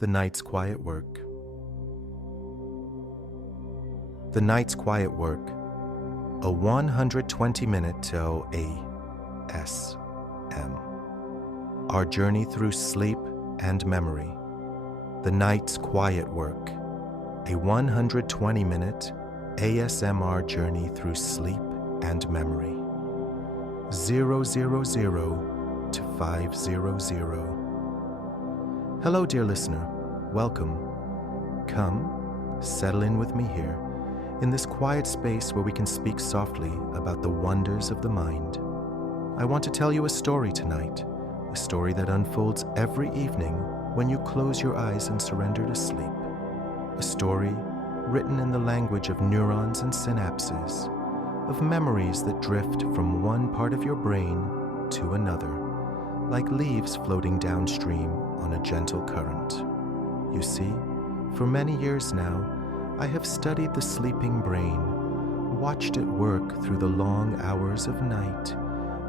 The Night's Quiet Work. The Night's Quiet Work, a 120-minute OASM. Our journey through sleep and memory. The Night's Quiet Work, a 120-minute ASMR journey through sleep and memory. 000 to 500. Hello, dear listener. Welcome. Come, settle in with me here, in this quiet space where we can speak softly about the wonders of the mind. I want to tell you a story tonight, a story that unfolds every evening when you close your eyes and surrender to sleep. A story written in the language of neurons and synapses, of memories that drift from one part of your brain to another, like leaves floating downstream on a gentle current. You see, for many years now, I have studied the sleeping brain, watched it work through the long hours of night,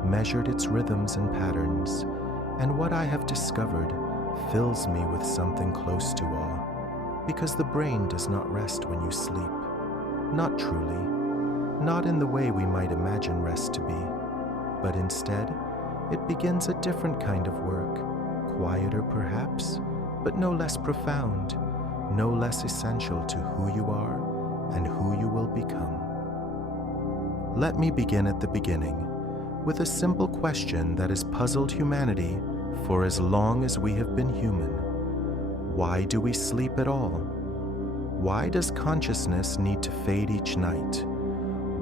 measured its rhythms and patterns, and what I have discovered fills me with something close to awe, because the brain does not rest when you sleep. Not truly, not in the way we might imagine rest to be, but instead, it begins a different kind of work, quieter perhaps, but no less profound, no less essential to who you are and who you will become. Let me begin at the beginning, with a simple question that has puzzled humanity for as long as we have been human. Why do we sleep at all? Why does consciousness need to fade each night?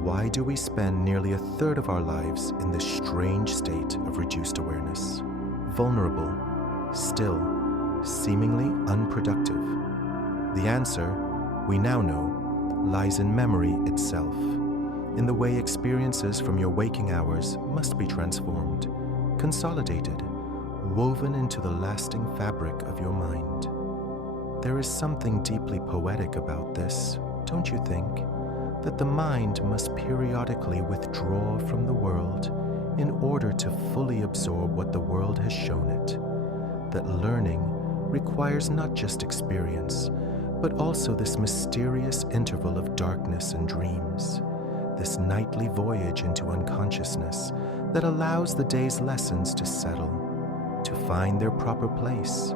Why do we spend nearly a third of our lives in this strange state of reduced awareness? Vulnerable, still, seemingly unproductive. The answer, we now know, lies in memory itself, in the way experiences from your waking hours must be transformed, consolidated, woven into the lasting fabric of your mind. There is something deeply poetic about this, don't you think? That the mind must periodically withdraw from the world in order to fully absorb what the world has shown it. That learning requires not just experience, but also this mysterious interval of darkness and dreams, this nightly voyage into unconsciousness that allows the day's lessons to settle, to find their proper place,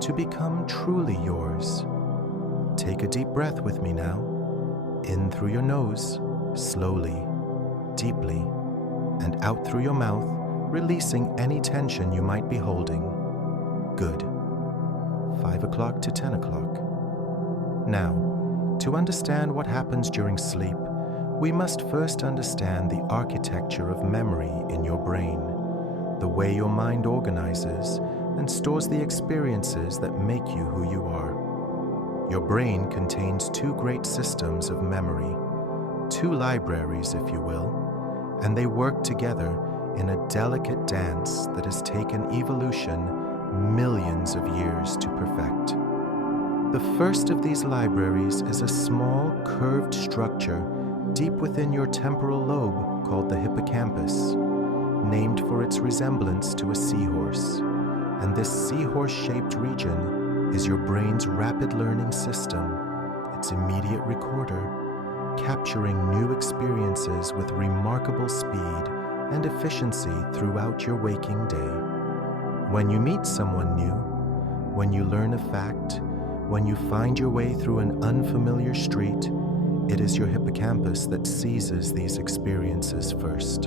to become truly yours. Take a deep breath with me now. In through your nose, slowly, deeply, and out through your mouth, releasing any tension you might be holding. Good. 5 o'clock to 10 o'clock. Now, to understand what happens during sleep, we must first understand the architecture of memory in your brain, the way your mind organizes and stores the experiences that make you who you are. Your brain contains two great systems of memory, two libraries, if you will, and they work together in a delicate dance that has taken evolution millions of years to perfect. The first of these libraries is a small, curved structure deep within your temporal lobe called the hippocampus, named for its resemblance to a seahorse. And this seahorse-shaped region is your brain's rapid learning system, its immediate recorder, capturing new experiences with remarkable speed and efficiency throughout your waking day. When you meet someone new, when you learn a fact, when you find your way through an unfamiliar street, it is your hippocampus that seizes these experiences first,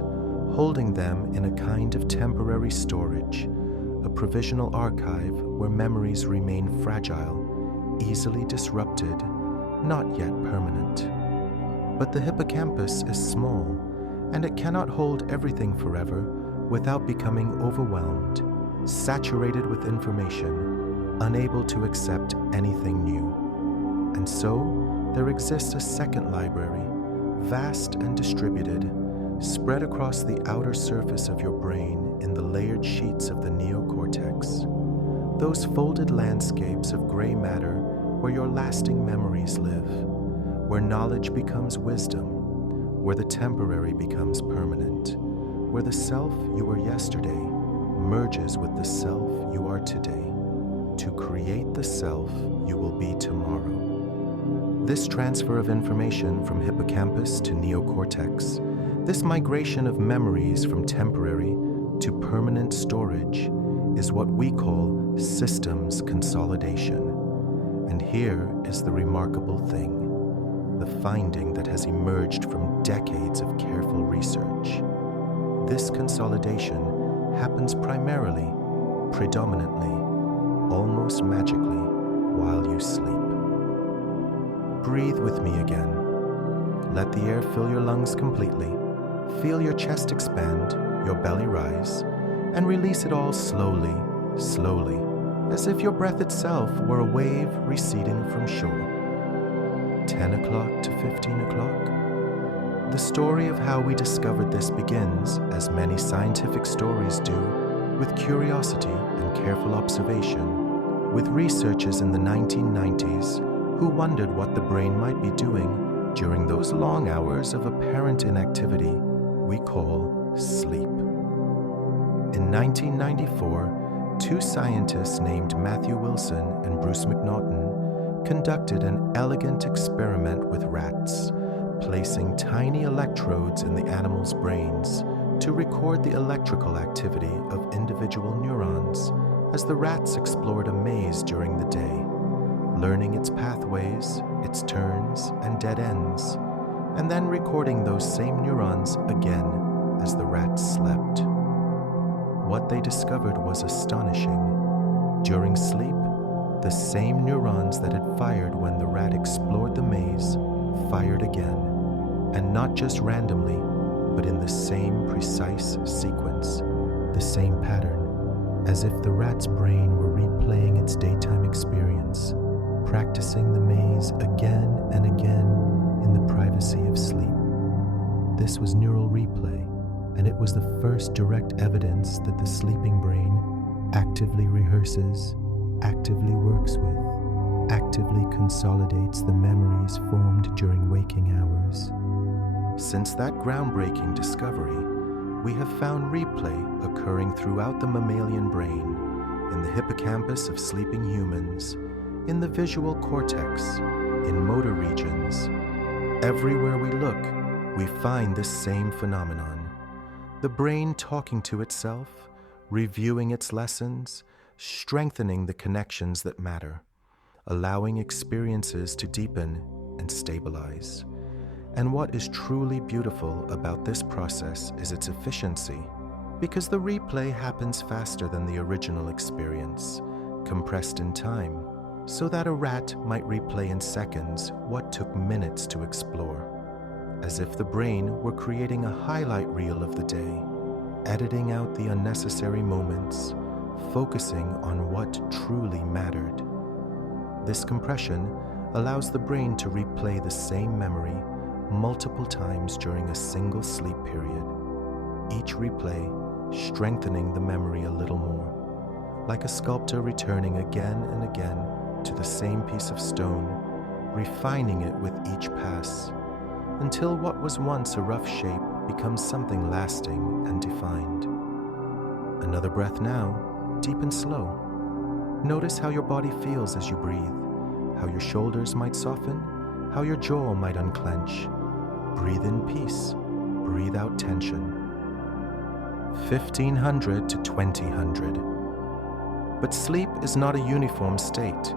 holding them in a kind of temporary storage, a provisional archive where memories remain fragile, easily disrupted, not yet permanent. But the hippocampus is small, and it cannot hold everything forever without becoming overwhelmed, saturated with information, unable to accept anything new. And so, there exists a second library, vast and distributed, spread across the outer surface of your brain in the layered sheets of the neocortex, those folded landscapes of gray matter where your lasting memories live, where knowledge becomes wisdom, where the temporary becomes permanent, where the self you were yesterday merges with the self you are today. to create the self you will be tomorrow. This transfer of information from hippocampus to neocortex, this migration of memories from temporary to permanent storage, is what we call systems consolidation. And here is the remarkable thing, the finding that has emerged from decades of careful research. This consolidation happens primarily, predominantly, almost magically, while you sleep. Breathe with me again. Let the air fill your lungs completely. Feel your chest expand, your belly rise, and release it all slowly, slowly, as if your breath itself were a wave receding from shore. 10 o'clock to 15 o'clock. The story of how we discovered this begins, as many scientific stories do, with curiosity and careful observation, with researchers in the 1990s who wondered what the brain might be doing during those long hours of apparent inactivity we call sleep. In 1994, two scientists named Matthew Wilson and Bruce McNaughton conducted an elegant experiment with rats, placing tiny electrodes in the animals' brains to record the electrical activity of individual neurons as the rats explored a maze during the day, learning its pathways, its turns, and dead ends, and then recording those same neurons again as the rats slept. What they discovered was astonishing. During sleep, the same neurons that had fired when the rat explored the maze fired again, and not just randomly, but in the same precise sequence, the same pattern, as if the rat's brain were replaying its daytime experience, practicing the maze again and again in the privacy of sleep. This was neural replay, and it was the first direct evidence that the sleeping brain actively rehearses, actively works with, actively consolidates the memories formed during waking hours. Since that groundbreaking discovery, we have found replay occurring throughout the mammalian brain, in the hippocampus of sleeping humans, in the visual cortex, in motor regions. Everywhere we look, we find this same phenomenon. The brain talking to itself, reviewing its lessons, strengthening the connections that matter, allowing experiences to deepen and stabilize. And what is truly beautiful about this process is its efficiency, because the replay happens faster than the original experience, compressed in time, so that a rat might replay in seconds what took minutes to explore, as if the brain were creating a highlight reel of the day, editing out the unnecessary moments, focusing on what truly mattered. This compression allows the brain to replay the same memory multiple times during a single sleep period, each replay strengthening the memory a little more, like a sculptor returning again and again to the same piece of stone, refining it with each pass, until what was once a rough shape becomes something lasting and defined. Another breath now, deep and slow. Notice how your body feels as you breathe, how your shoulders might soften, how your jaw might unclench. Breathe in peace, breathe out tension. 1500 to 2000. But sleep is not a uniform state,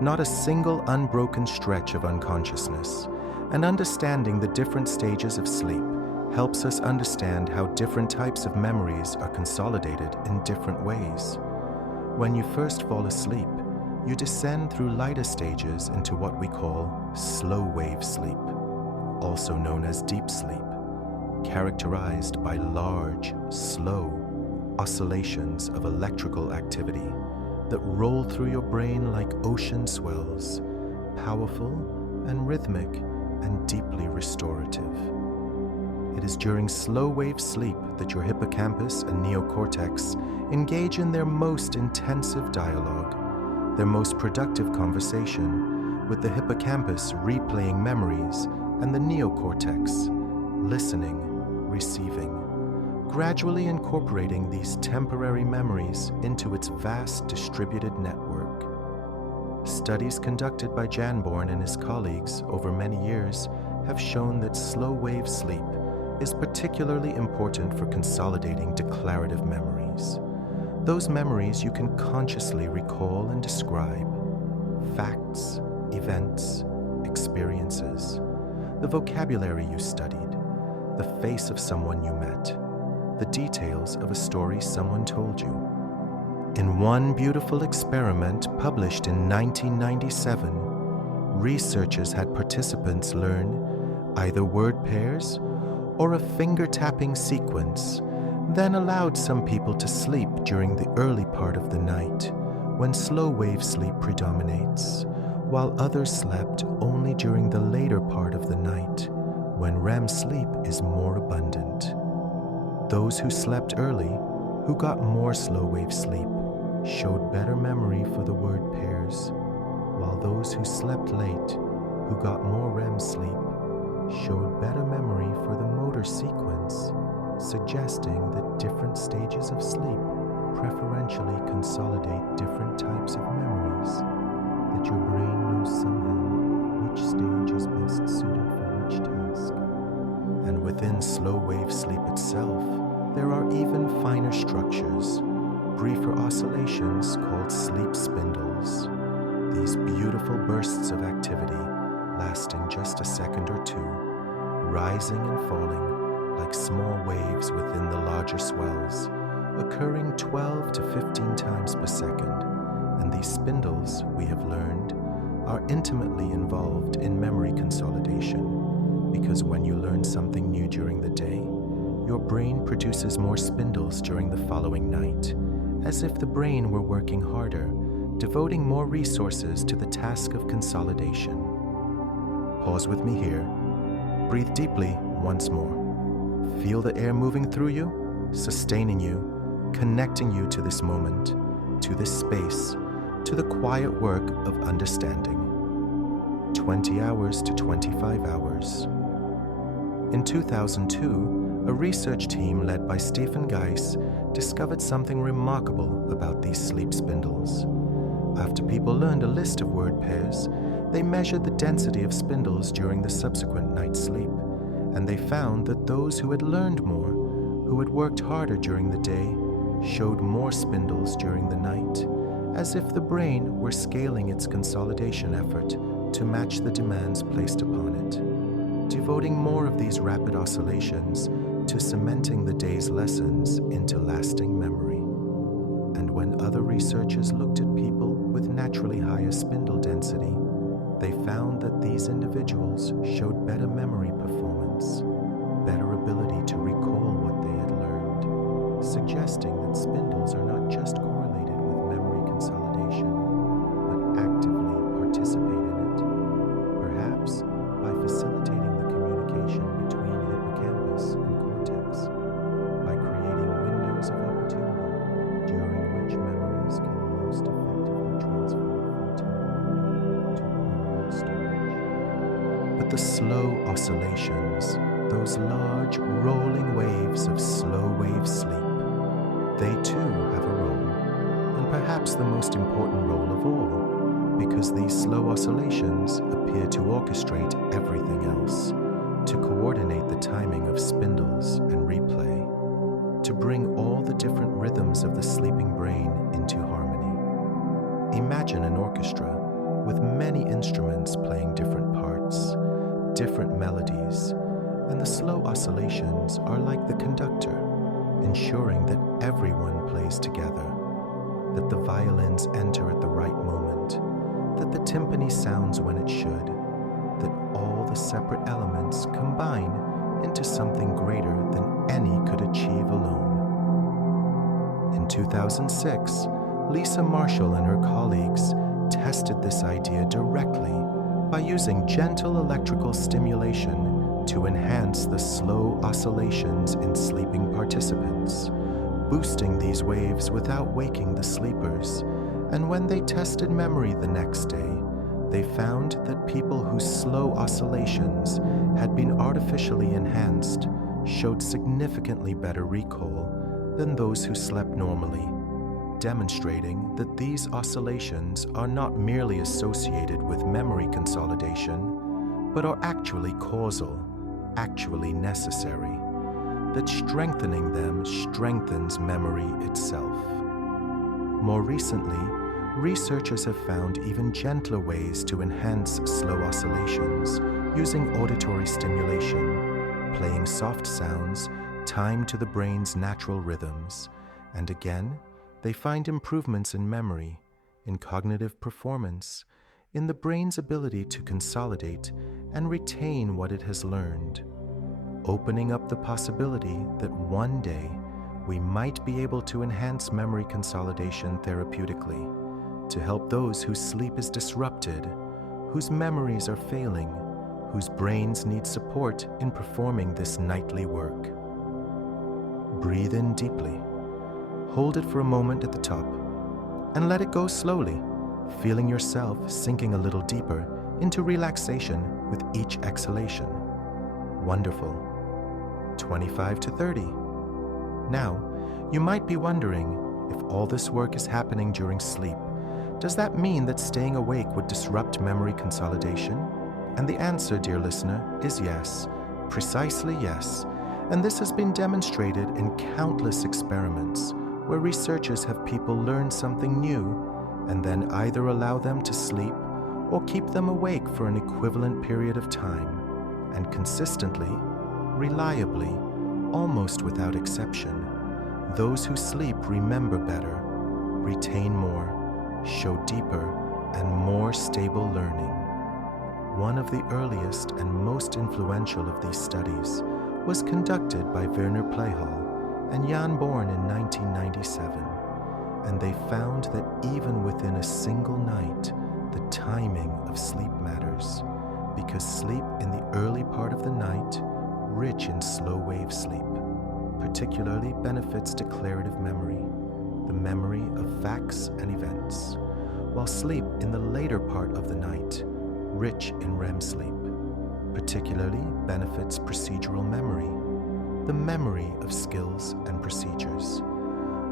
not a single unbroken stretch of unconsciousness. And understanding the different stages of sleep helps us understand how different types of memories are consolidated in different ways. When you first fall asleep, you descend through lighter stages into what we call slow wave sleep, also known as deep sleep, characterized by large, slow oscillations of electrical activity that roll through your brain like ocean swells, powerful and rhythmic and deeply restorative. It is during slow wave sleep that your hippocampus and neocortex engage in their most intensive dialogue, their most productive conversation, with the hippocampus replaying memories and the neocortex listening, receiving, gradually incorporating these temporary memories into its vast distributed network, Studies conducted by Janborn and his colleagues over many years have shown that slow-wave sleep is particularly important for consolidating declarative memories. Those memories you can consciously recall and describe. Facts, events, experiences, the vocabulary you studied, the face of someone you met, the details of a story someone told you. In one beautiful experiment published in 1997, researchers had participants learn either word pairs or a finger-tapping sequence, then allowed some people to sleep during the early part of the night when slow-wave sleep predominates, while others slept only during the later part of the night when REM sleep is more abundant. Those who slept early, who got more slow-wave sleep, showed better memory for the word pairs, while those who slept late, who got more REM sleep, showed better memory for the motor sequence, suggesting that different stages of sleep preferentially consolidate different types of memories, that your brain knows somehow which stage is best suited for which task. And within slow-wave sleep itself, there are even finer structures, briefer oscillations called sleep spindles. These beautiful bursts of activity, lasting just a second or two, rising and falling like small waves within the larger swells, occurring 12 to 15 times per second. And these spindles, we have learned, are intimately involved in memory consolidation, because when you learn something new during the day, your brain produces more spindles during the following night, as if the brain were working harder, devoting more resources to the task of consolidation. Pause with me here. Breathe deeply once more. Feel the air moving through you, sustaining you, connecting you to this moment, to this space, to the quiet work of understanding. 20 hours to 25 hours. In 2002, a research team led by Stephen Geis discovered something remarkable about these sleep spindles. After people learned a list of word pairs, they measured the density of spindles during the subsequent night's sleep, and they found that those who had learned more, who had worked harder during the day, showed more spindles during the night, as if the brain were scaling its consolidation effort to match the demands placed upon it, devoting more of these rapid oscillations to cementing the day's lessons into lasting memory. And when other researchers looked at people with naturally higher spindle density, they found that these individuals showed better memory performance, better ability to recall what they had learned, suggesting that spindles are not just correlated with memory consolidation, but actively participate in it, perhaps by facilitating the communication between hippocampus and cortex, by creating windows of opportunity during which memories can most effectively transfer from temporary to permanent storage. But the slow oscillations, those large rolling waves of slow-wave sleep, they too have a role, and perhaps the most important role of all, because these slow oscillations appear to orchestrate everything else, to coordinate the timing of spindles and replay, to bring all the different rhythms of the sleeping brain into harmony. Imagine an orchestra with many instruments playing different parts, different melodies, and the slow oscillations are like the conductor, ensuring that everyone plays together, that the violins enter at the right moment, that the timpani sounds when it should, that all the separate elements combine into something greater than any could achieve alone. In 2006, Lisa Marshall and her colleagues tested this idea directly by using gentle electrical stimulation to enhance the slow oscillations in sleeping participants, boosting these waves without waking the sleepers. And when they tested memory the next day, they found that people whose slow oscillations had been artificially enhanced showed significantly better recall than those who slept normally, demonstrating that these oscillations are not merely associated with memory consolidation, but are actually causal, actually necessary, that strengthening them strengthens memory itself. More recently, researchers have found even gentler ways to enhance slow oscillations using auditory stimulation, playing soft sounds timed to the brain's natural rhythms, and again, they find improvements in memory, in cognitive performance, in the brain's ability to consolidate and retain what it has learned, opening up the possibility that one day we might be able to enhance memory consolidation therapeutically to help those whose sleep is disrupted, whose memories are failing, whose brains need support in performing this nightly work. Breathe in deeply. Hold it for a moment at the top and let it go slowly, feeling yourself sinking a little deeper into relaxation with each exhalation. Wonderful. 25 to 30. Now, you might be wondering, if all this work is happening during sleep, does that mean that staying awake would disrupt memory consolidation? And the answer, dear listener, is yes, precisely yes. And this has been demonstrated in countless experiments where researchers have people learn something new and then either allow them to sleep or keep them awake for an equivalent period of time, and consistently, reliably, almost without exception, those who sleep remember better, retain more, show deeper and more stable learning. One of the earliest and most influential of these studies was conducted by Werner Pleyhal and Jan Born in 1997, and they found that even within a single night, the timing of sleep matters, because sleep in the early part of the night, rich in slow-wave sleep, particularly benefits declarative memory, the memory of facts and events, while sleep in the later part of the night, rich in REM sleep, particularly benefits procedural memory, the memory of skills and procedures,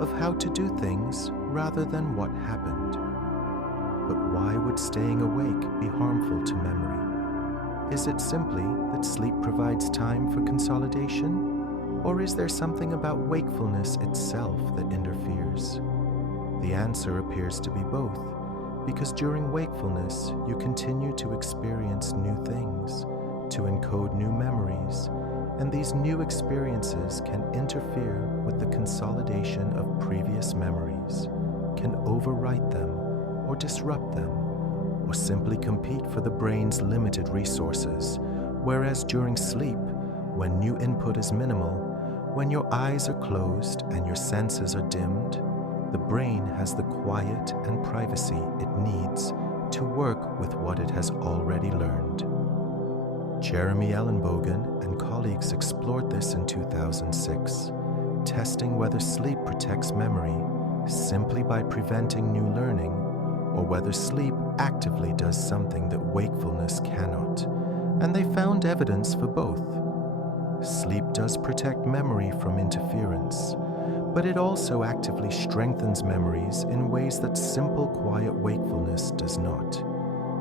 of how to do things rather than what happened. But why would staying awake be harmful to memory? Is it simply that sleep provides time for consolidation? Or is there something about wakefulness itself that interferes? The answer appears to be both, because during wakefulness you continue to experience new things, to encode new memories, and these new experiences can interfere with the consolidation of previous memories, can overwrite them or disrupt them, or simply compete for the brain's limited resources, whereas during sleep, when new input is minimal, when your eyes are closed and your senses are dimmed, the brain has the quiet and privacy it needs to work with what it has already learned. Jeremy Ellenbogen and colleagues explored this in 2006, testing whether sleep protects memory simply by preventing new learning, or whether sleep actively does something that wakefulness cannot, and they found evidence for both. Sleep does protect memory from interference, but it also actively strengthens memories in ways that simple, quiet wakefulness does not,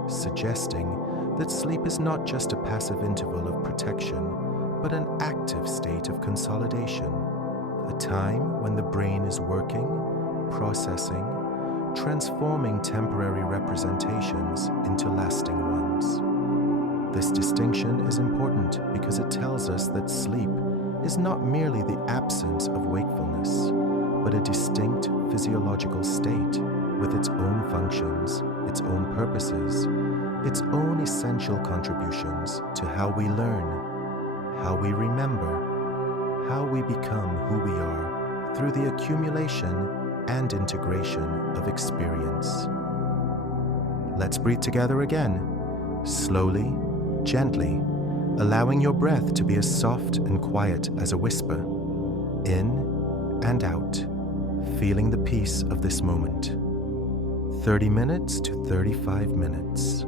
suggesting that sleep is not just a passive interval of protection, but an active state of consolidation, a time when the brain is working, processing, transforming temporary representations into lasting ones. This distinction is important because it tells us that sleep is not merely the absence of wakefulness, but a distinct physiological state with its own functions, its own purposes, its own essential contributions to how we learn, how we remember, how we become who we are through the accumulation and integration of experience. Let's breathe together again, slowly, gently, allowing your breath to be as soft and quiet as a whisper, in and out, feeling the peace of this moment. 30 minutes to 35 minutes.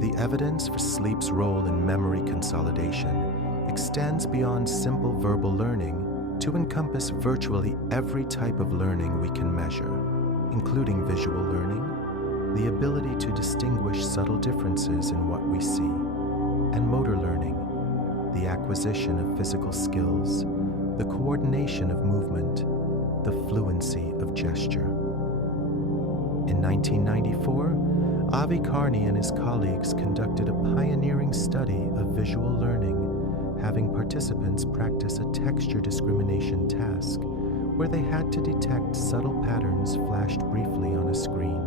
The evidence for sleep's role in memory consolidation extends beyond simple verbal learning to encompass virtually every type of learning we can measure, including visual learning, the ability to distinguish subtle differences in what we see, and motor learning, the acquisition of physical skills, the coordination of movement, the fluency of gesture. In 1994, Avi Carney and his colleagues conducted a pioneering study of visual learning, having participants practice a texture discrimination task where they had to detect subtle patterns flashed briefly on a screen,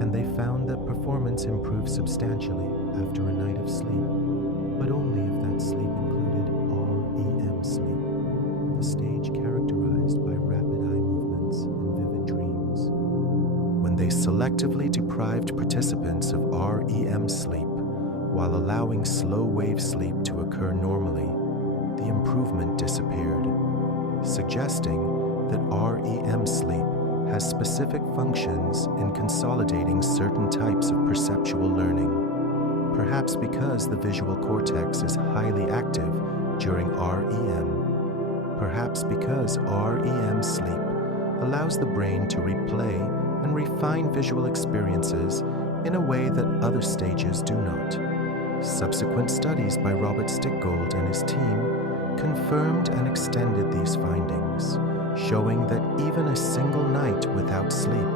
and they found that performance improved substantially after a night of sleep, but only if that sleep included REM sleep, the stage characterized by rapid eye movements and vivid dreams. When they selectively deprived participants of REM sleep while allowing slow wave sleep to occur normally, the improvement disappeared, suggesting that REM sleep has specific functions in consolidating certain types of perceptual learning, perhaps because the visual cortex is highly active during REM, perhaps because REM sleep allows the brain to replay and refine visual experiences in a way that other stages do not. Subsequent studies by Robert Stickgold and his team confirmed and extended these findings, showing that even a single night without sleep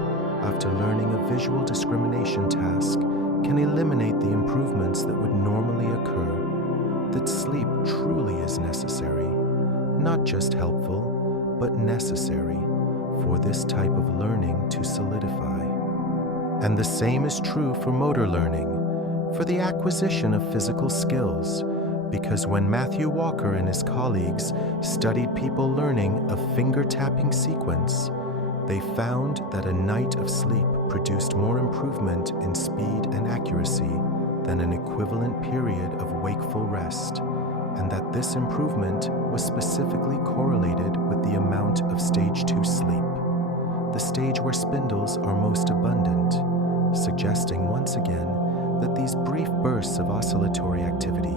after learning a visual discrimination task can eliminate the improvements that would normally occur, that sleep truly is necessary, not just helpful, but necessary for this type of learning to solidify. And the same is true for motor learning, for the acquisition of physical skills, because when Matthew Walker and his colleagues studied people learning a finger-tapping sequence, they found that a night of sleep produced more improvement in speed and accuracy than an equivalent period of wakeful rest, and that this improvement was specifically correlated with the amount of stage 2 sleep, the stage where spindles are most abundant, suggesting once again that these brief bursts of oscillatory activity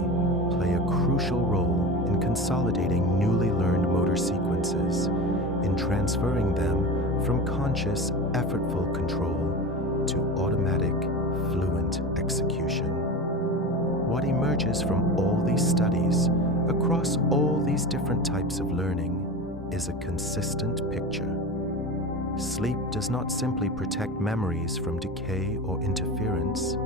play a crucial role in consolidating newly learned motor sequences, in transferring them from conscious, effortful control to automatic, fluent execution. What emerges from all these studies across all these different types of learning is a consistent picture. Sleep does not simply protect memories from decay or interference,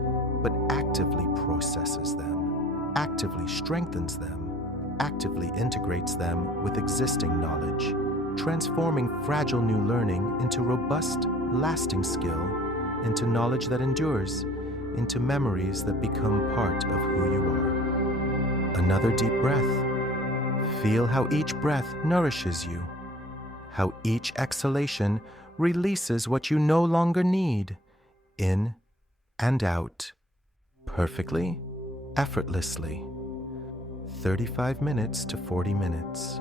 but actively processes them, actively strengthens them, actively integrates them with existing knowledge, transforming fragile new learning into robust, lasting skill, into knowledge that endures, into memories that become part of who you are. Another deep breath. Feel how each breath nourishes you, how each exhalation releases what you no longer need, in and out, perfectly, effortlessly. 35 minutes to 40 minutes.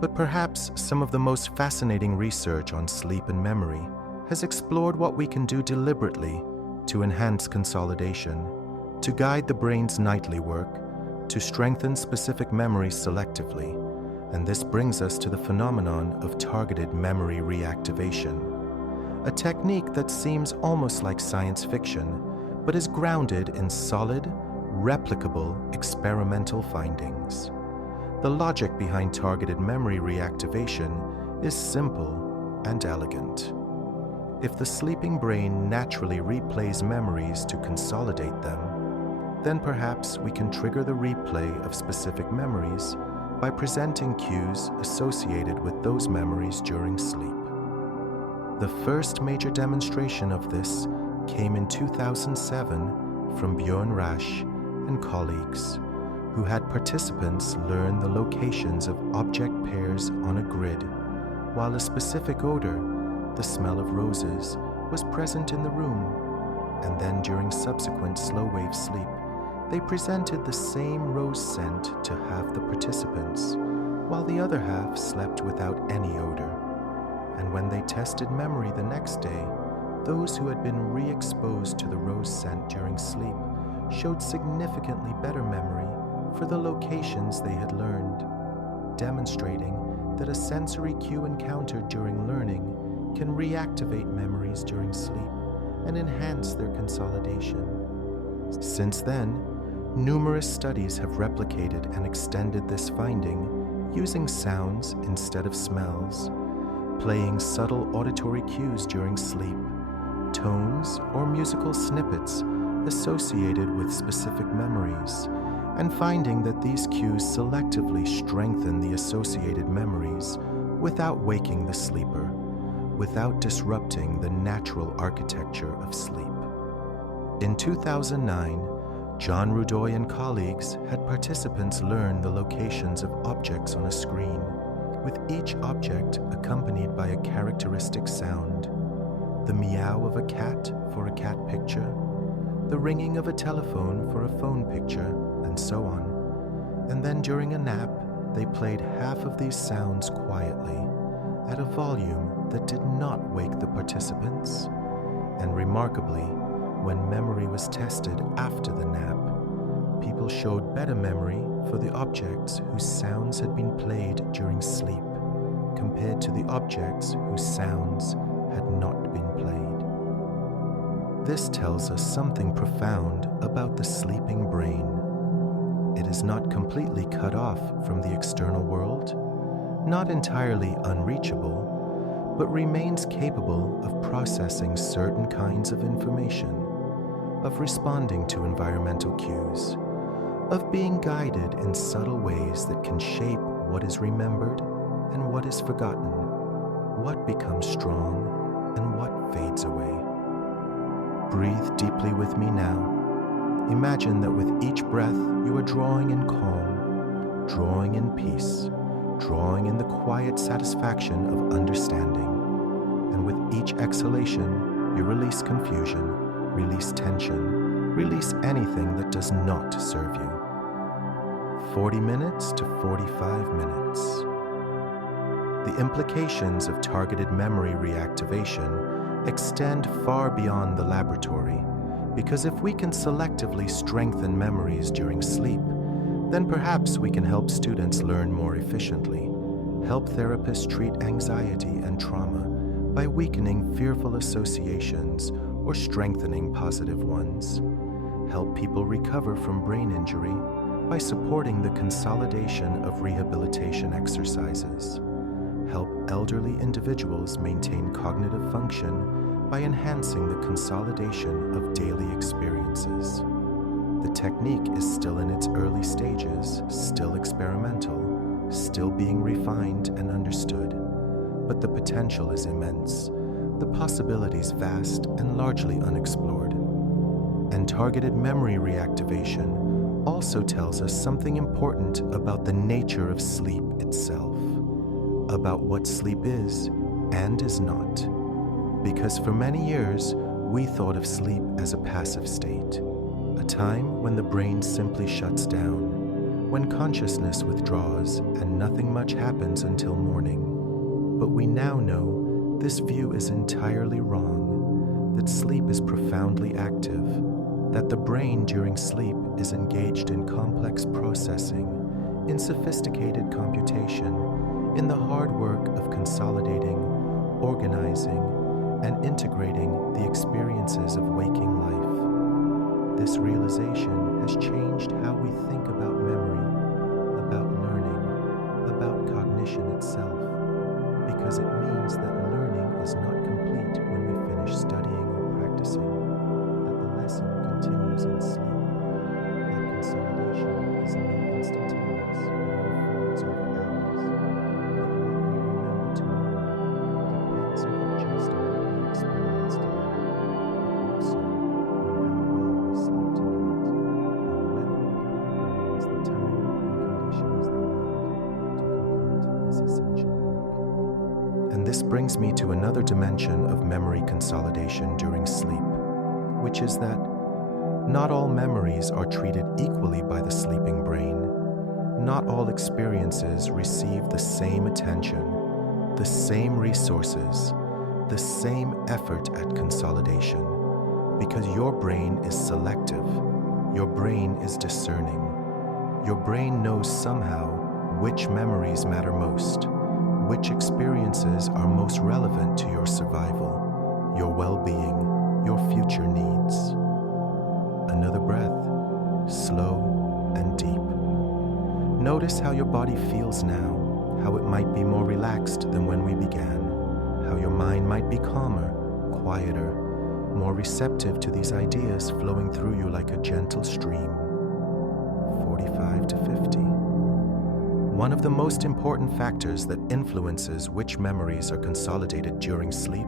But perhaps some of the most fascinating research on sleep and memory has explored what we can do deliberately to enhance consolidation, to guide the brain's nightly work, to strengthen specific memories selectively, and this brings us to the phenomenon of targeted memory reactivation, a technique that seems almost like science fiction, but is grounded in solid, replicable experimental findings. The logic behind targeted memory reactivation is simple and elegant. If the sleeping brain naturally replays memories to consolidate them, then perhaps we can trigger the replay of specific memories by presenting cues associated with those memories during sleep. The first major demonstration of this came in 2007 from Björn Rasch and colleagues, who had participants learn the locations of object pairs on a grid, while a specific odor, the smell of roses, was present in the room, and then during subsequent slow-wave sleep, they presented the same rose scent to half the participants, while the other half slept without any odor. And when they tested memory the next day, those who had been re-exposed to the rose scent during sleep showed significantly better memory for the locations they had learned. demonstrating that a sensory cue encountered during learning can reactivate memories during sleep and enhance their consolidation. Since then, numerous studies have replicated and extended this finding using sounds instead of smells, playing subtle auditory cues during sleep, tones or musical snippets associated with specific memories, and finding that these cues selectively strengthen the associated memories without waking the sleeper, without disrupting the natural architecture of sleep. In 2009, John Rudoy and colleagues had participants learn the locations of objects on a screen, with each object accompanied by a characteristic sound: the meow of a cat for a cat picture, the ringing of a telephone for a phone picture, and so on. And then during a nap, they played half of these sounds quietly, at a volume that did not wake the participants. And remarkably, when memory was tested after the nap, people showed better memory for the objects whose sounds had been played during sleep, compared to the objects whose sounds had not been played. This tells us something profound about the sleeping brain. It is not completely cut off from the external world, not entirely unreachable, but remains capable of processing certain kinds of information, of responding to environmental cues, of being guided in subtle ways that can shape what is remembered and what is forgotten, what becomes strong and what fades away. Breathe deeply with me now. Imagine that with each breath you are drawing in calm, drawing in peace, drawing in the quiet satisfaction of understanding. And with each exhalation, you release confusion, release tension, release anything that does not serve you. 40 minutes to 45 minutes. The implications of targeted memory reactivation extend far beyond the laboratory, because if we can selectively strengthen memories during sleep, then perhaps we can help students learn more efficiently, help therapists treat anxiety and trauma by weakening fearful associations or strengthening positive ones, help people recover from brain injury by supporting the consolidation of rehabilitation exercises, help elderly individuals maintain cognitive function by enhancing the consolidation of daily experiences. The technique is still in its early stages, still experimental, still being refined and understood, but the potential is immense, the possibilities vast and largely unexplored. And targeted memory reactivation also tells us something important about the nature of sleep itself, about what sleep is and is not. Because for many years, we thought of sleep as a passive state, a time when the brain simply shuts down, when consciousness withdraws and nothing much happens until morning. But we now know this view is entirely wrong, that sleep is profoundly active, that the brain during sleep is engaged in complex processing, in sophisticated computation, in the hard work of consolidating, organizing, and integrating the experiences of waking life. This realization has changed how we think about memory, about learning, about cognition itself, because it means that learning is not complete when we finish studying or practicing, that the lesson continues in sleep, that consolidation is not instantaneous, but unfolds over hours, that what we remember tomorrow depends not just on what we experience today, but also on how well we sleep tonight, on whether we give our brains the time and conditions they need to complete this essential work. And this brings me to another dimension of memory consolidation during sleep, which is that not all memories are treated equally by the sleeping brain. Not all experiences receive the same attention, the same resources, the same effort at consolidation, because your brain is selective, your brain is discerning, your brain knows somehow which memories matter most, which experiences are most relevant to your survival, your well-being, your future needs. Another breath, slow and deep. Notice how your body feels now, how it might be more relaxed than when we began, how your mind might be calmer, quieter, more receptive to these ideas flowing through you like a gentle stream. 45 to 50. One of the most important factors that influences which memories are consolidated during sleep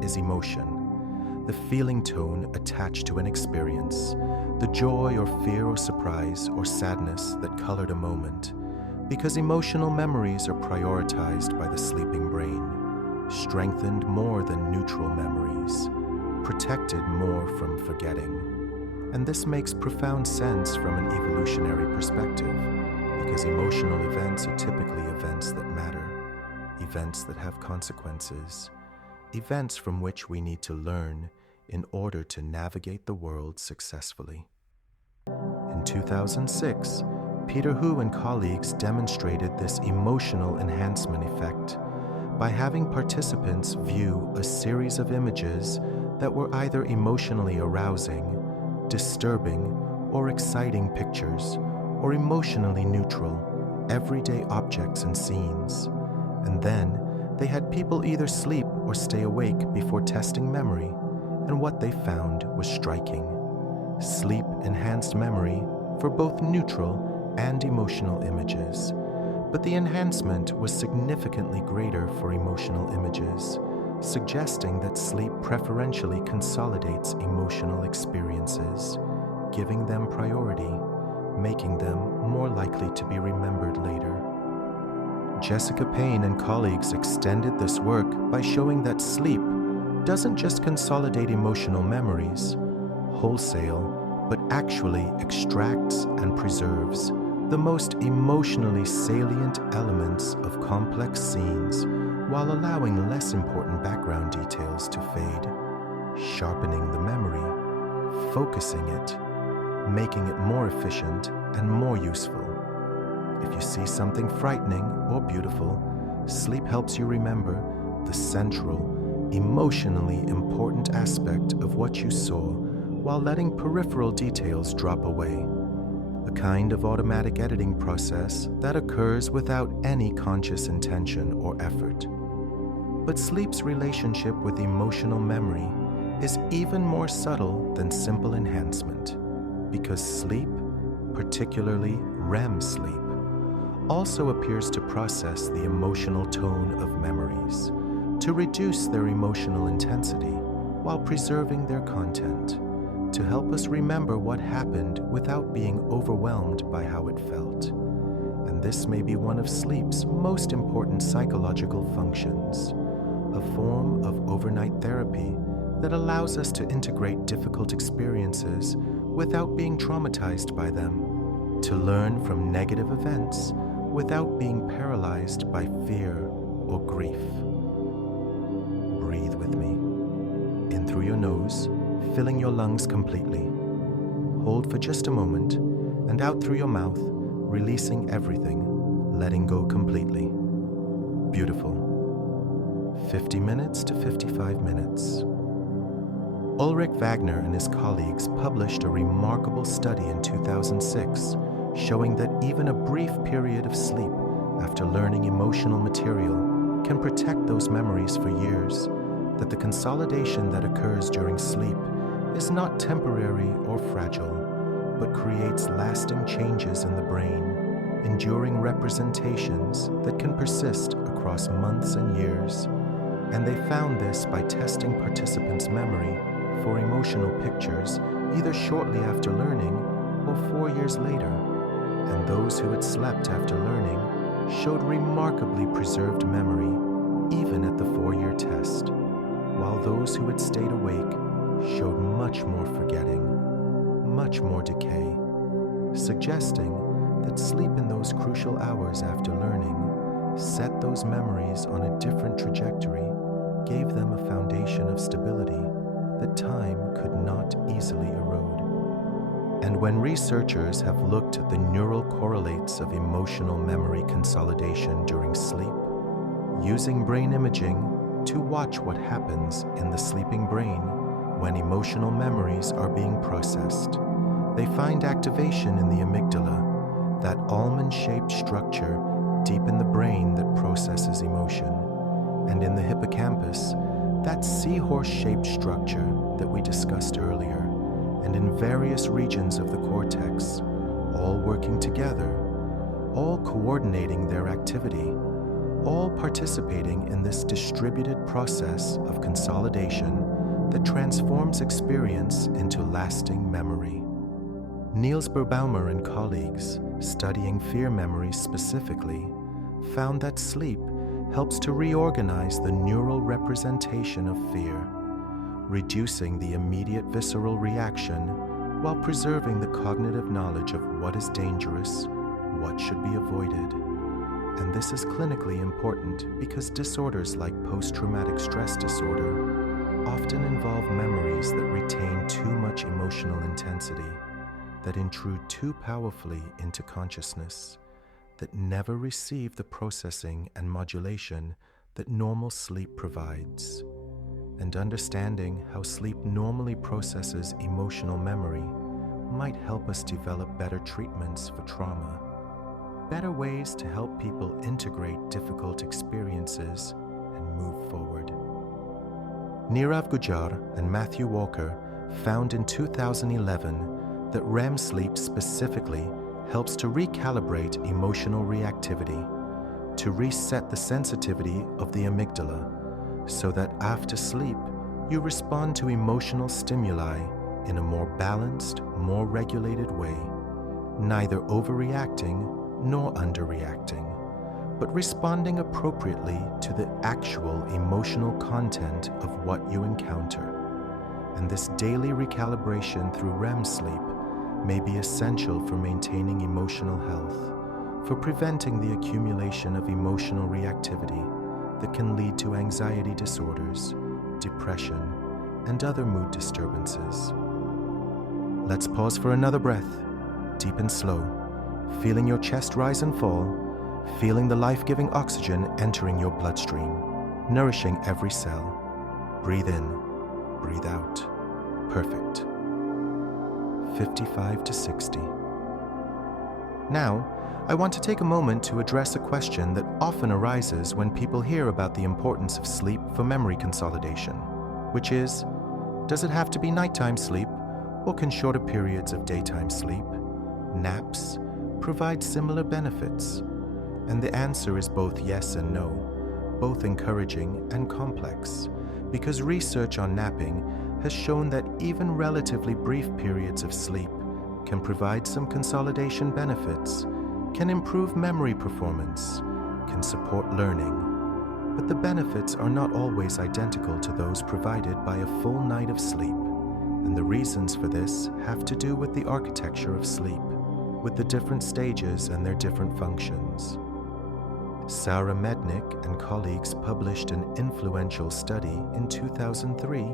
is emotion, the feeling tone attached to an experience, the joy or fear or surprise or sadness that colored a moment, because emotional memories are prioritized by the sleeping brain, strengthened more than neutral memories, protected more from forgetting. And this makes profound sense from an evolutionary perspective, because emotional events are typically events that matter, events that have consequences, events from which we need to learn in order to navigate the world successfully. In 2006, Peter Hu and colleagues demonstrated this emotional enhancement effect by having participants view a series of images that were either emotionally arousing, disturbing, or exciting pictures, or emotionally neutral, everyday objects and scenes. And then they had people either sleep or stay awake before testing memory, and what they found was striking. Sleep enhanced memory for both neutral and emotional images, but the enhancement was significantly greater for emotional images, suggesting that sleep preferentially consolidates emotional experiences, giving them priority, making them more likely to be remembered later. Jessica Payne and colleagues extended this work by showing that sleep doesn't just consolidate emotional memories wholesale, but actually extracts and preserves the most emotionally salient elements of complex scenes while allowing less important background details to fade, sharpening the memory, focusing it, making it more efficient and more useful. If you see something frightening or beautiful, sleep helps you remember the central, emotionally important aspect of what you saw while letting peripheral details drop away. A kind of automatic editing process that occurs without any conscious intention or effort. But sleep's relationship with emotional memory is even more subtle than simple enhancement, because sleep, particularly REM sleep, also appears to process the emotional tone of memories, to reduce their emotional intensity while preserving their content, to help us remember what happened without being overwhelmed by how it felt. And this may be one of sleep's most important psychological functions, a form of overnight therapy that allows us to integrate difficult experiences without being traumatized by them, to learn from negative events without being paralyzed by fear or grief. Breathe with me. In through your nose, filling your lungs completely. Hold for just a moment, and out through your mouth, releasing everything, letting go completely. Beautiful. 50 minutes to 55 minutes. Ulrich Wagner and his colleagues published a remarkable study in 2006 showing that even a brief period of sleep after learning emotional material can protect those memories for years, that the consolidation that occurs during sleep is not temporary or fragile, but creates lasting changes in the brain, enduring representations that can persist across months and years. And they found this by testing participants' memory for emotional pictures either shortly after learning or 4 years later. And those who had slept after learning showed remarkably preserved memory even at the 4-year test, while those who had stayed awake showed much more forgetting, much more decay, suggesting that sleep in those crucial hours after learning set those memories on a different trajectory, gave them a foundation of stability that time could not easily erode. And when researchers have looked at the neural correlates of emotional memory consolidation during sleep, using brain imaging to watch what happens in the sleeping brain when emotional memories are being processed, they find activation in the amygdala, that almond-shaped structure deep in the brain that processes emotion, and in the hippocampus, that seahorse-shaped structure that we discussed earlier, and in various regions of the cortex, all working together, all coordinating their activity, all participating in this distributed process of consolidation that transforms experience into lasting memory. Niels Berbaumer and colleagues, studying fear memory specifically, found that sleep helps to reorganize the neural representation of fear, reducing the immediate visceral reaction while preserving the cognitive knowledge of what is dangerous, what should be avoided. And this is clinically important because disorders like post-traumatic stress disorder often involve memories that retain too much emotional intensity, that intrude too powerfully into consciousness, that never receive the processing and modulation that normal sleep provides. And understanding how sleep normally processes emotional memory might help us develop better treatments for trauma, better ways to help people integrate difficult experiences and move forward. Nirav Gujar and Matthew Walker found in 2011 that REM sleep specifically helps to recalibrate emotional reactivity, to reset the sensitivity of the amygdala, so that after sleep, you respond to emotional stimuli in a more balanced, more regulated way, neither overreacting nor underreacting, but responding appropriately to the actual emotional content of what you encounter. And this daily recalibration through REM sleep may be essential for maintaining emotional health, for preventing the accumulation of emotional reactivity that can lead to anxiety disorders, depression, and other mood disturbances. Let's pause for another breath, deep and slow, feeling your chest rise and fall, feeling the life-giving oxygen entering your bloodstream, nourishing every cell. Breathe in, breathe out. Perfect. 55 to 60. Now, I want to take a moment to address a question that often arises when people hear about the importance of sleep for memory consolidation, which is, does it have to be nighttime sleep, or can shorter periods of daytime sleep, naps, provide similar benefits? And the answer is both yes and no, both encouraging and complex, because research on napping has shown that even relatively brief periods of sleep can provide some consolidation benefits, can improve memory performance, can support learning. But the benefits are not always identical to those provided by a full night of sleep, and the reasons for this have to do with the architecture of sleep, with the different stages and their different functions. Sarah Mednick and colleagues published an influential study in 2003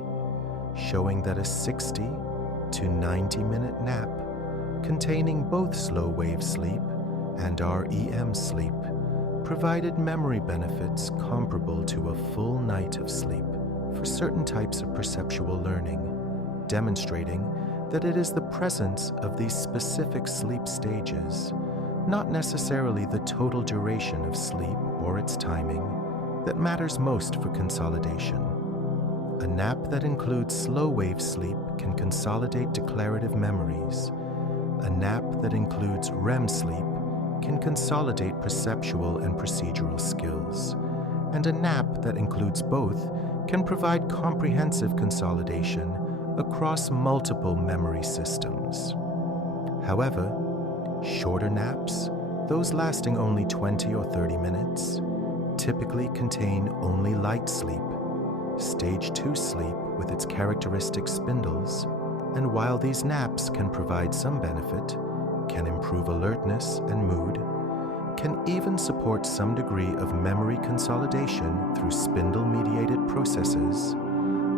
showing that a 60 to 90-minute nap containing both slow-wave sleep and REM sleep provided memory benefits comparable to a full night of sleep for certain types of perceptual learning, demonstrating that it is the presence of these specific sleep stages, not necessarily the total duration of sleep or its timing, that matters most for consolidation. A nap that includes slow-wave sleep can consolidate declarative memories. A nap that includes REM sleep can consolidate perceptual and procedural skills. And a nap that includes both can provide comprehensive consolidation across multiple memory systems. However, shorter naps, those lasting only 20 or 30 minutes, typically contain only light sleep, stage 2 sleep with its characteristic spindles, and while these naps can provide some benefit, can improve alertness and mood, can even support some degree of memory consolidation through spindle-mediated processes,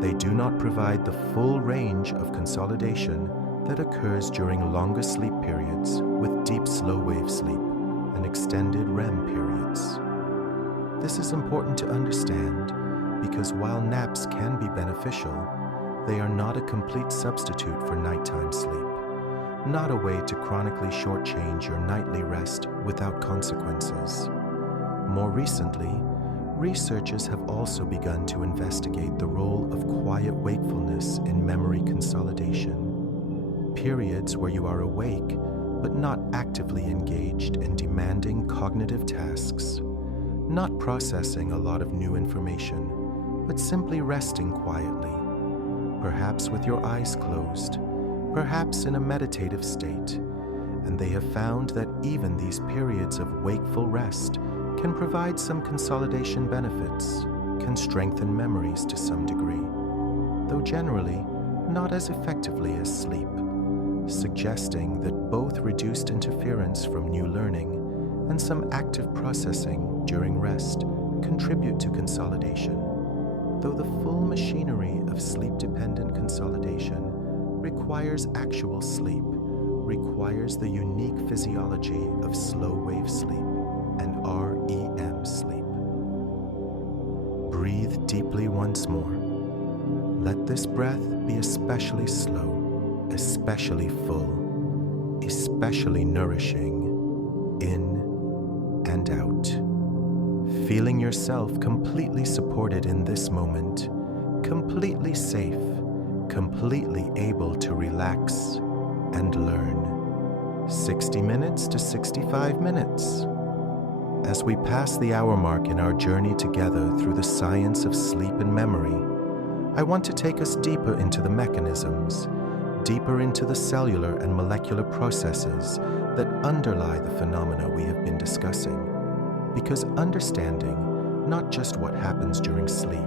they do not provide the full range of consolidation that occurs during longer sleep periods with deep slow-wave sleep and extended REM periods. This is important to understand because while naps can be beneficial, they are not a complete substitute for nighttime sleep, not a way to chronically shortchange your nightly rest without consequences. More recently, researchers have also begun to investigate the role of quiet wakefulness in memory consolidation, periods where you are awake but not actively engaged in demanding cognitive tasks, not processing a lot of new information, but simply resting quietly, perhaps with your eyes closed, perhaps in a meditative state, and they have found that even these periods of wakeful rest can provide some consolidation benefits, can strengthen memories to some degree, though generally not as effectively as sleep, suggesting that both reduced interference from new learning and some active processing during rest contribute to consolidation, though the full machinery of sleep-dependent consolidation requires actual sleep, requires the unique physiology of slow-wave sleep and REM sleep. Breathe deeply once more. Let this breath be especially slow, especially full, especially nourishing, in and out. Feeling yourself completely supported in this moment, completely safe, completely able to relax and learn. 60 minutes to 65 minutes. As we pass the hour mark in our journey together through the science of sleep and memory, I want to take us deeper into the mechanisms, deeper into the cellular and molecular processes that underlie the phenomena we have been discussing. Because understanding not just what happens during sleep,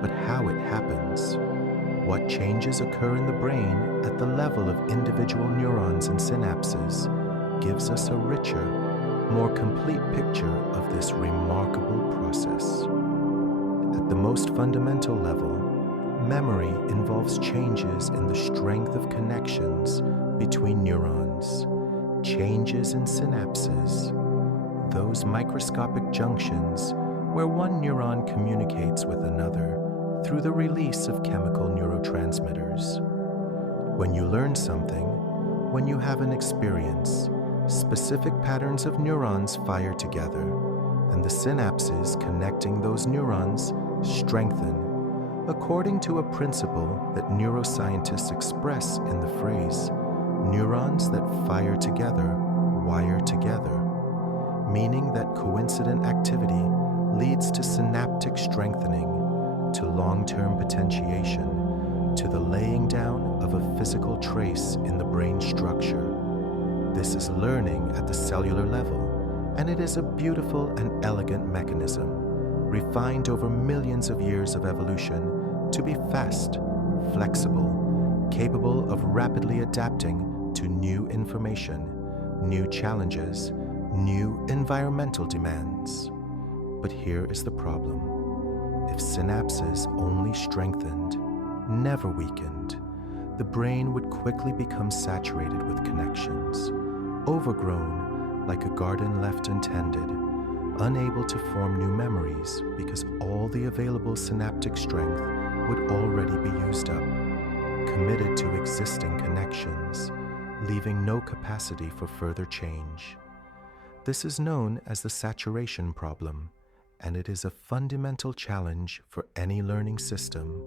but how it happens, what changes occur in the brain at the level of individual neurons and synapses, gives us a richer, more complete picture of this remarkable process. At the most fundamental level, memory involves changes in the strength of connections between neurons, changes in synapses, those microscopic junctions where one neuron communicates with another through the release of chemical neurotransmitters. When you learn something, when you have an experience, specific patterns of neurons fire together, and the synapses connecting those neurons strengthen, according to a principle that neuroscientists express in the phrase, neurons that fire together wire together, meaning that coincident activity leads to synaptic strengthening, to long-term potentiation, to the laying down of a physical trace in the brain structure. This is learning at the cellular level, and it is a beautiful and elegant mechanism, refined over millions of years of evolution to be fast, flexible, capable of rapidly adapting to new information, new challenges, new environmental demands. But here is the problem. If synapses only strengthened, never weakened, the brain would quickly become saturated with connections, overgrown like a garden left untended, unable to form new memories because all the available synaptic strength would already be used up, committed to existing connections, leaving no capacity for further change. This is known as the saturation problem, and it is a fundamental challenge for any learning system,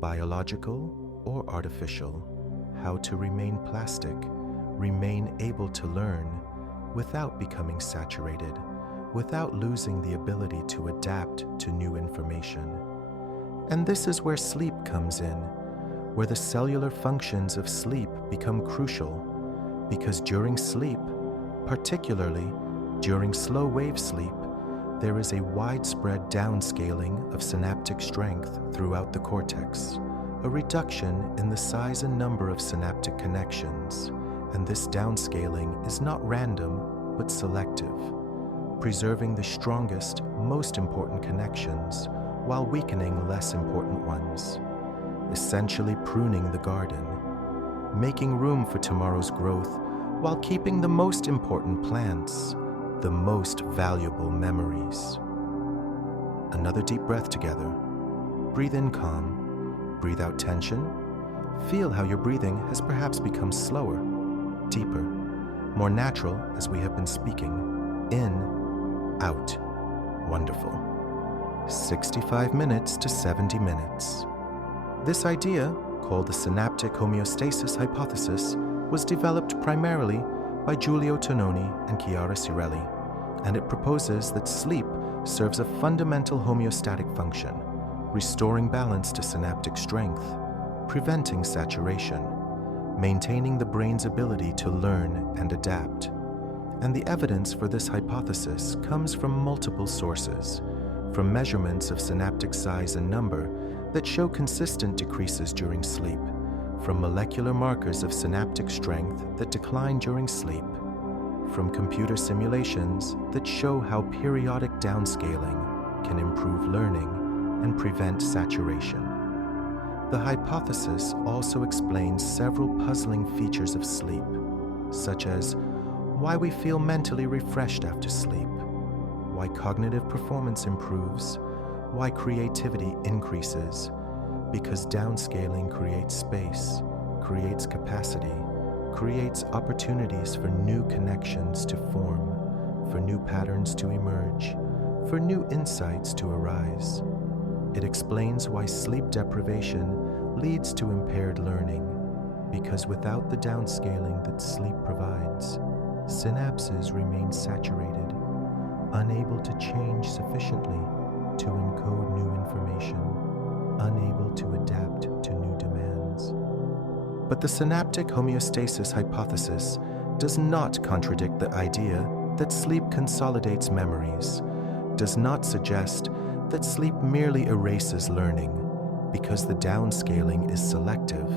biological or artificial, how to remain plastic, remain able to learn without becoming saturated, without losing the ability to adapt to new information. And this is where sleep comes in, where the cellular functions of sleep become crucial, because during sleep, particularly during slow-wave sleep, there is a widespread downscaling of synaptic strength throughout the cortex, a reduction in the size and number of synaptic connections, and this downscaling is not random but selective, preserving the strongest, most important connections while weakening less important ones, essentially pruning the garden. making room for tomorrow's growth while keeping the most important plants, the most valuable memories. Another deep breath together. Breathe in calm, breathe out tension. Feel how your breathing has perhaps become slower, deeper, more natural as we have been speaking. In, out. Wonderful. 65 minutes to 70 minutes. This idea, called the synaptic homeostasis hypothesis, was developed primarily by Giulio Tononi and Chiara Cirelli, and it proposes that sleep serves a fundamental homeostatic function, restoring balance to synaptic strength, preventing saturation, maintaining the brain's ability to learn and adapt. And the evidence for this hypothesis comes from multiple sources, from measurements of synaptic size and number that show consistent decreases during sleep, from molecular markers of synaptic strength that decline during sleep, from computer simulations that show how periodic downscaling can improve learning and prevent saturation. The hypothesis also explains several puzzling features of sleep, such as why we feel mentally refreshed after sleep, why cognitive performance improves, why creativity increases, because downscaling creates space, creates capacity, creates opportunities for new connections to form, for new patterns to emerge, for new insights to arise. It explains why sleep deprivation leads to impaired learning, because without the downscaling that sleep provides, synapses remain saturated, unable to change sufficiently to encode new information, unable to adapt to new demands. But the synaptic homeostasis hypothesis does not contradict the idea that sleep consolidates memories, does not suggest that sleep merely erases learning, because the downscaling is selective,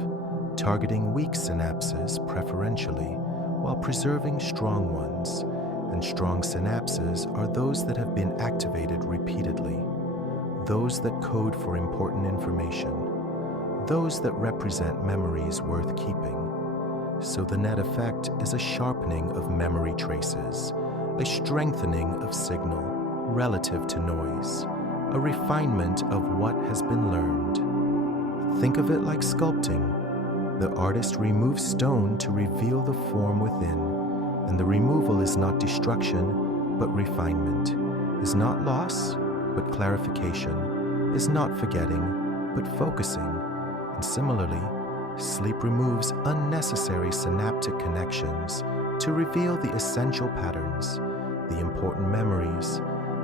targeting weak synapses preferentially while preserving strong ones, and strong synapses are those that have been activated repeatedly, those that code for important information, those that represent memories worth keeping. So the net effect is a sharpening of memory traces, a strengthening of signal relative to noise, a refinement of what has been learned. Think of it like sculpting. The artist removes stone to reveal the form within, and the removal is not destruction, but refinement, is not loss, but clarification, is not forgetting, but focusing. And similarly, sleep removes unnecessary synaptic connections to reveal the essential patterns, the important memories,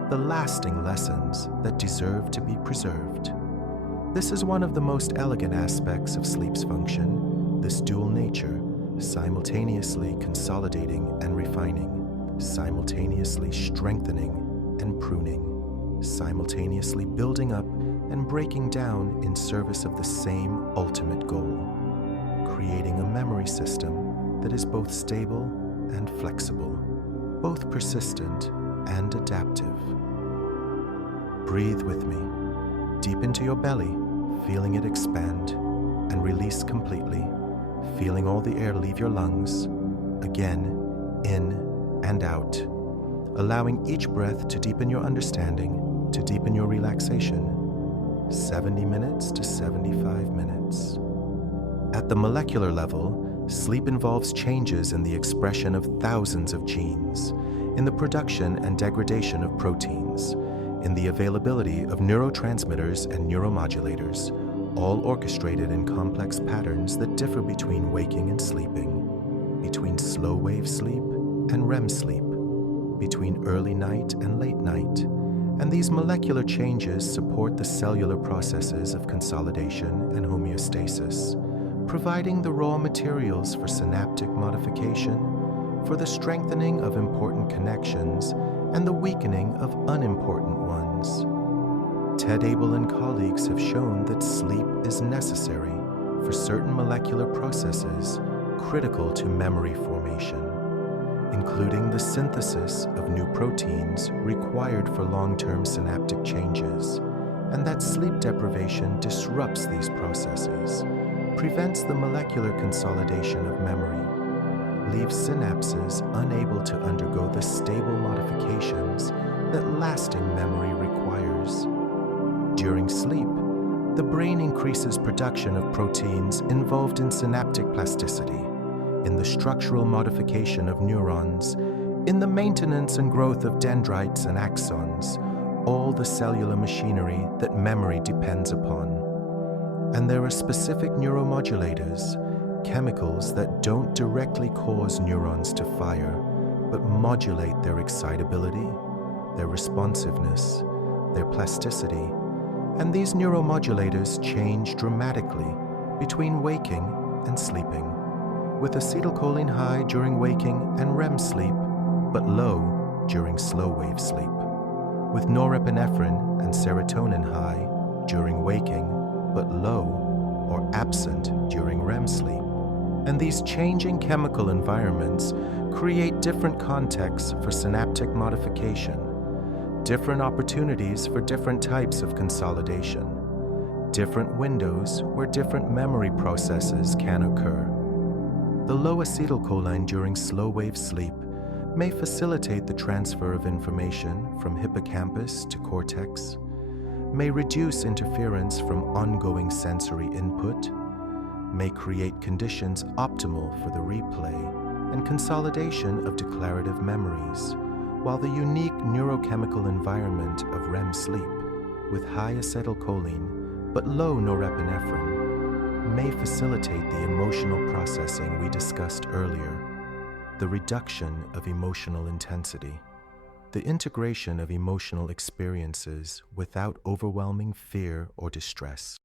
the lasting lessons that deserve to be preserved. This is one of the most elegant aspects of sleep's function, this dual nature, simultaneously consolidating and refining, simultaneously strengthening and pruning, simultaneously building up and breaking down in service of the same ultimate goal, creating a memory system that is both stable and flexible, both persistent and adaptive. Breathe with me, deep into your belly, feeling it expand and release completely, feeling all the air leave your lungs, again, in and out, allowing each breath to deepen your understanding, to deepen your relaxation. 70 minutes to 75 minutes. At the molecular level, sleep involves changes in the expression of thousands of genes, in the production and degradation of proteins, in the availability of neurotransmitters and neuromodulators, all orchestrated in complex patterns that differ between waking and sleeping, between slow-wave sleep and REM sleep, between early night and late night, and these molecular changes support the cellular processes of consolidation and homeostasis, providing the raw materials for synaptic modification, for the strengthening of important connections and the weakening of unimportant ones. Ted Abel and colleagues have shown that sleep is necessary for certain molecular processes critical to memory formation, including the synthesis of new proteins required for long-term synaptic changes, and that sleep deprivation disrupts these processes, prevents the molecular consolidation of memory, leaves synapses unable to undergo the stable modifications that lasting memory requires. During sleep, the brain increases production of proteins involved in synaptic plasticity, in the structural modification of neurons, in the maintenance and growth of dendrites and axons, all the cellular machinery that memory depends upon. And there are specific neuromodulators, chemicals that don't directly cause neurons to fire, but modulate their excitability, their responsiveness, their plasticity. And these neuromodulators change dramatically between waking and sleeping, with acetylcholine high during waking and REM sleep, but low during slow-wave sleep, with norepinephrine and serotonin high during waking, but low or absent during REM sleep. And these changing chemical environments create different contexts for synaptic modification, different opportunities for different types of consolidation, different windows where different memory processes can occur. The low acetylcholine during slow-wave sleep may facilitate the transfer of information from hippocampus to cortex, may reduce interference from ongoing sensory input, may create conditions optimal for the replay and consolidation of declarative memories, while the unique neurochemical environment of REM sleep, with high acetylcholine but low norepinephrine, may facilitate the emotional processing we discussed earlier, the reduction of emotional intensity, the integration of emotional experiences without overwhelming fear or distress.